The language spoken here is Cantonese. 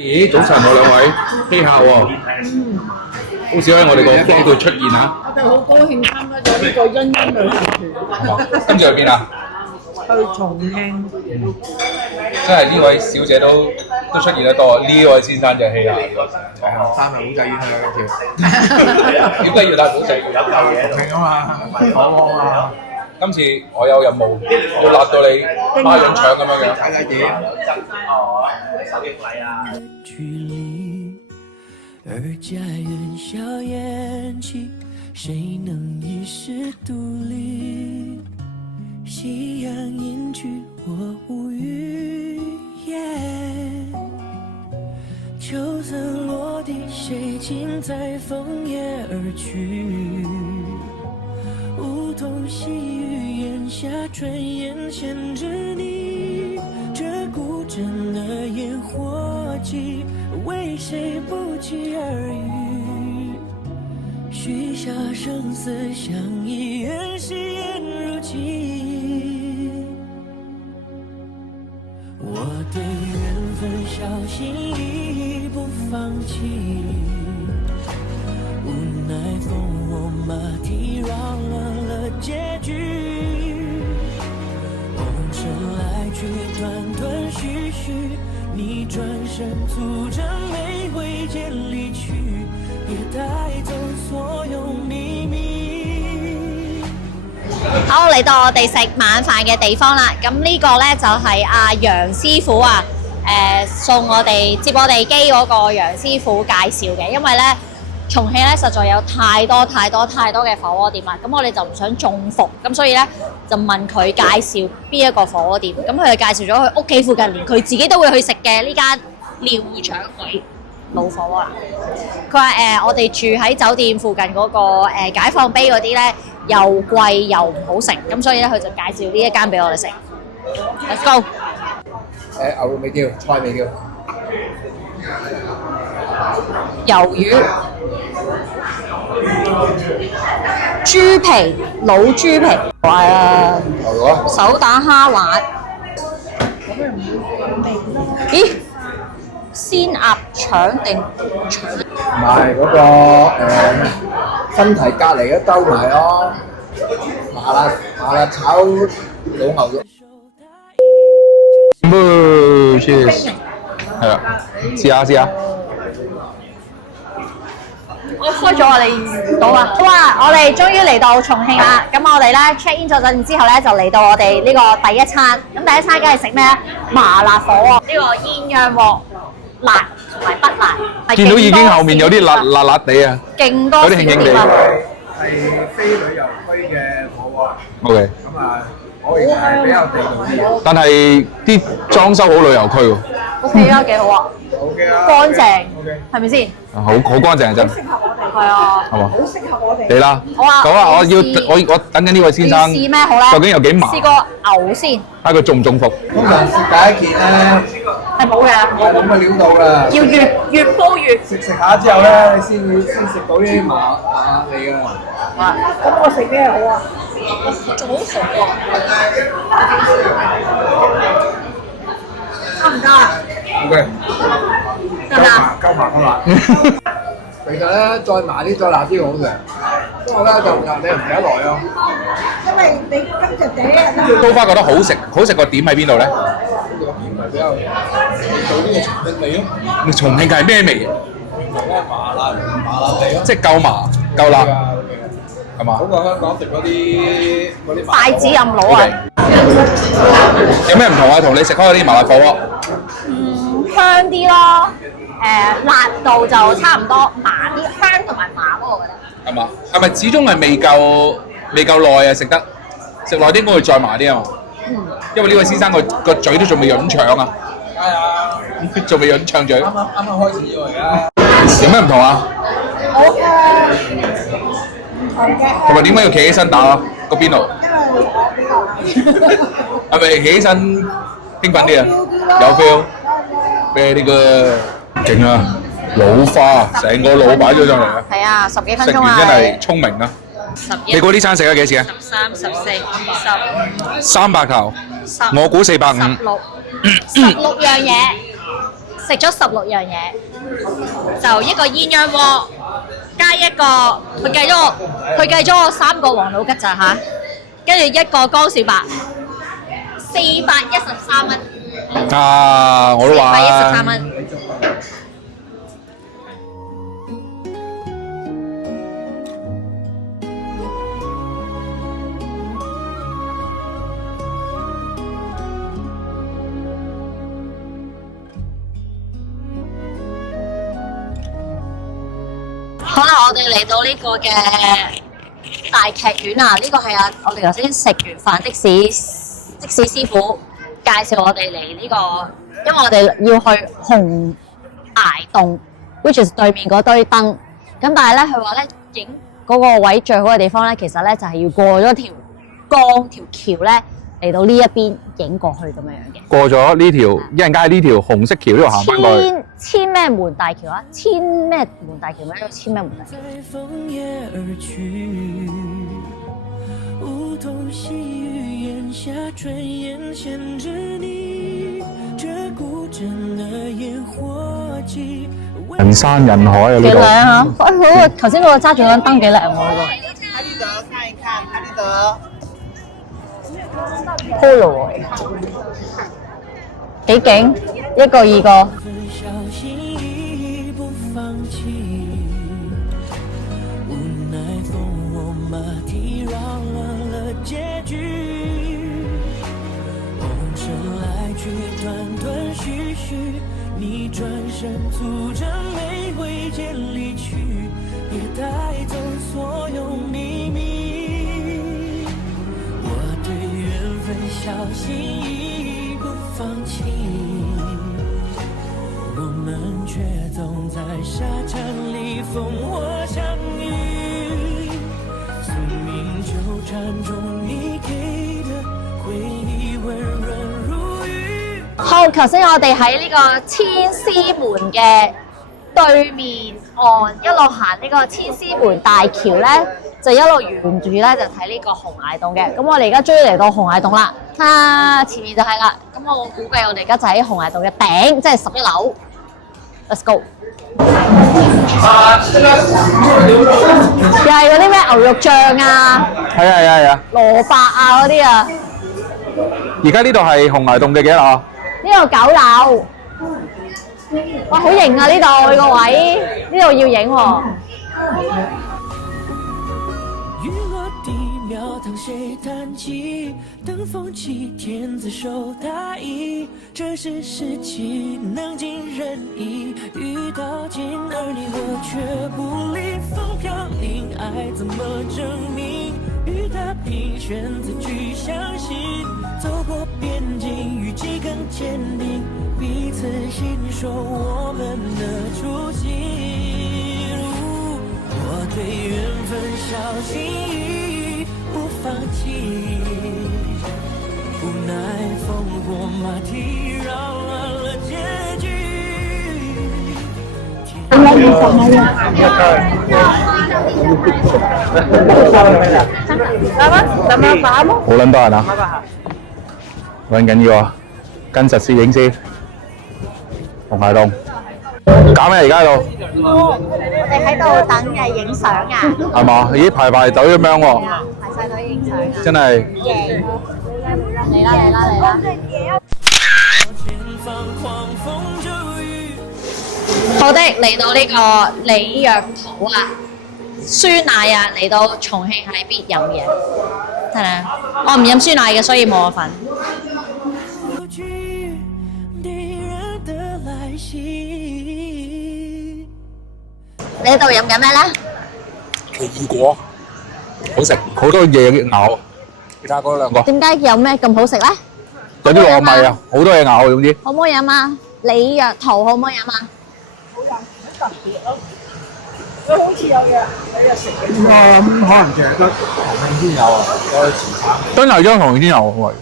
咦，早晨喎兩位，機客喎，好少喺我哋個 vlog 度出現啊！我哋好高興參加咗呢個欣欣旅行團，跟住去邊啊？去重慶。真係呢位小姐都出現得多，呢位先生就氣下。係啊，三日好仔遠去啦，跟住點解要帶保仔？重慶啊嘛，文火鍋啊，今次我有任務，要辣到你孖潤腸咁樣樣。睇睇點。距离，而家人笑咽气，谁能一时独立？夕阳隐去，我无语。秋色落地，谁竟在枫叶而去？梧桐细雨檐下，春烟牵着你。这古镇的烟火气，为谁不期而遇？许下生死相依，愿誓言如寄。我对缘分小心翼翼，不放弃。无奈烽火马蹄，扰乱了结局。红尘来去，断断续续，你转身促着玫瑰间离去，别带走所有秘密。好，嚟到我哋食晚飯嘅地方啦。咁呢個呢，就係阿楊師傅啊，送我哋接我哋機嗰個楊師傅介紹嘅。因為呢，重慶呢實在有太多嘅火鍋店啦。咁我哋就唔想中伏，咁所以呢，就問佢介紹邊一個火鍋店。咁佢就介紹咗佢屋企附近，連佢自己都會去食嘅呢間廖掌櫃老火鍋啦。佢話我哋住喺酒店附近嗰個解放碑嗰啲呢，又貴又唔好食，咁所以咧佢就介紹呢一間俾我哋食。Let's go！ 牛肉未叫，菜未叫。魷魚、豬皮、老豬皮，係啊，牛肉啊，手打蝦滑。咦？鮮鴨腸定腸？唔係嗰個新題隔離一兜埋咯，麻辣炒老牛肉。Cheers， 係啦，試下。我開咗我哋預到啊！好啊，我哋終於嚟到重慶啦。咁我哋咧 check in 咗酒店之後咧，就嚟到我哋呢個第一餐。咁第一餐梗係食咩啊？麻辣火鍋，呢個鴛鴦鍋，辣同埋不辣。見到已經後面有啲辣地啊，勁多有啲興興地。係非旅遊區嘅火鍋。OK。咁啊，我認為係比較地道啲。但係啲裝修好旅遊區喎。OK 啊，幾好啊！ OK 啦。乾淨， OK。係咪先？好乾淨啊真。係啊。係嘛？好適合我哋。嚟啦！好啊！講啊！我等緊呢位先生。試咩好咧？究竟有幾麻？試個牛先。睇佢中唔中伏？通常食第一件咧係冇嘅。冇咁嘅料到啦。要越煲越。食下之後咧，你先食到啲麻味㗎啦。咁我食咩好啊？早熟喎。得唔得啊？ OK。得唔得啊？夠麻。其實咧，再麻啲、再辣啲好嘅，不過咧就你唔食得耐咯。因為你今日第一日咧，刀花覺得好食個點喺邊度咧？呢個點係比較做呢個重慶味咯。你重慶係咩味？麻辣味咯。即係夠麻夠辣係嘛？好過香港食嗰啲筷子任攞啊！有咩唔同啊？同你食開嗰啲麻辣火鍋？香啲咯，辣度就差唔多，麻啲，香同埋麻咯，我覺得。係嘛？係咪始終係未夠耐啊？食耐啲應該會再麻啲啊嘛。因為呢位先生個嘴都仲未潤腸啊。係啊，仲未潤腸嘴。啱開始喎而家。有咩唔同啊？好嘅，唔同嘅。同埋點解要企起身打啊？個邊爐？因為我比較係咪企起身興奮啲啊？有 feel。Very good，勁啊！老花，成個腦擺咗上嚟啊！係啊，10幾分食鐘啊！完真係聰明啊！你估呢餐食咗幾錢啊13、14、？300頭，我估450。16樣嘢，食咗16樣嘢，就一個鴛鴦鍋，加一個佢計咗我3個王老吉咋嚇，跟住一個江小白，413蚊。啊，我都話413蚊。好啦，我哋嚟到呢個嘅大劇院啊！呢個係我哋頭先食完飯的士師傅介紹我哋嚟呢個，因為我哋要去紅崖洞 ，which is 對面嗰堆燈。咁但係咧，佢話咧影嗰個位最好嘅地方咧，其實咧就係要過咗條橋咧嚟到呢一邊影過去咁樣樣嘅。過咗呢條一陣間呢條紅色橋呢度行翻過去。千咩門大橋啊？千咩門大橋咩？千咩門大橋？在枫叶而去，梧桐细雨檐下，转眼牵着你，这古镇的烟火气。人山人海啊！呢幾靚度啊！嗰個頭先嗰個揸住嗰盞燈幾靚喎，呢哈利德看一看，哈利德。個 Polaroid 幾勁，一個二個。小心翼翼不放弃，无奈烽火马蹄扰乱了结局，红尘来去断断续续，你转身促着玫瑰间离去，也带走所有秘密。我对缘分小心翼翼不放弃，我们却总在沙滩里烽火相遇，宿命纠缠中你给的回忆温润如玉。好，頭先我哋喺呢個千絲門嘅對面岸，一路行呢個千絲門大橋咧，就一路沿住咧就睇呢個紅崖洞嘅。咁我哋而家終於嚟到紅崖洞啦，前面就係啦。咁我估計我哋而家就喺紅崖洞嘅頂，即係11樓。Let's go！又係嗰啲咩牛肉醬啊、係啊！蘿蔔啊嗰啲啊。而家呢度係紅崖洞嘅幾多樓啊？呢度9樓，哇好型啊！呢度個位，呢度要影喎。雨落地庙堂谁弹起？等风起，天子手大意。这是时期，能尽人意。遇到尽，而你我却不离。风飘零，爱怎么证明？与他拼，选择去相信。走过边境，与己更坚定。彼此信说我们的初心。我对缘分小心翼翼不放弃，无奈烽火马蹄扰乱了结局。好撚多人啊！揾緊要啊，跟實攝影先。紅崖洞搞咩而家喺度？我哋喺度等嘅影相啊。係嘛？咦排隊咁樣喎，排晒隊影相啊！真係贏！嚟啦！好的，嚟到呢個里約土啊，酸奶啊，嚟到重慶係必飲嘅，係咪？我唔飲酸奶嘅，所以冇我份。你喺度飲緊咩咧？奇異果，好食，好多嘢咬。其他嗰兩個點解有咩咁好食咧？有啲糯米啊，好多嘢咬，總之。可唔可以飲啊？里約圖可唔可以飲啊？好飲，好特別咯。佢好似有嘢喺度食嘅。咁可能淨係得重慶先有啊，我去前餐。真係張同先有喂。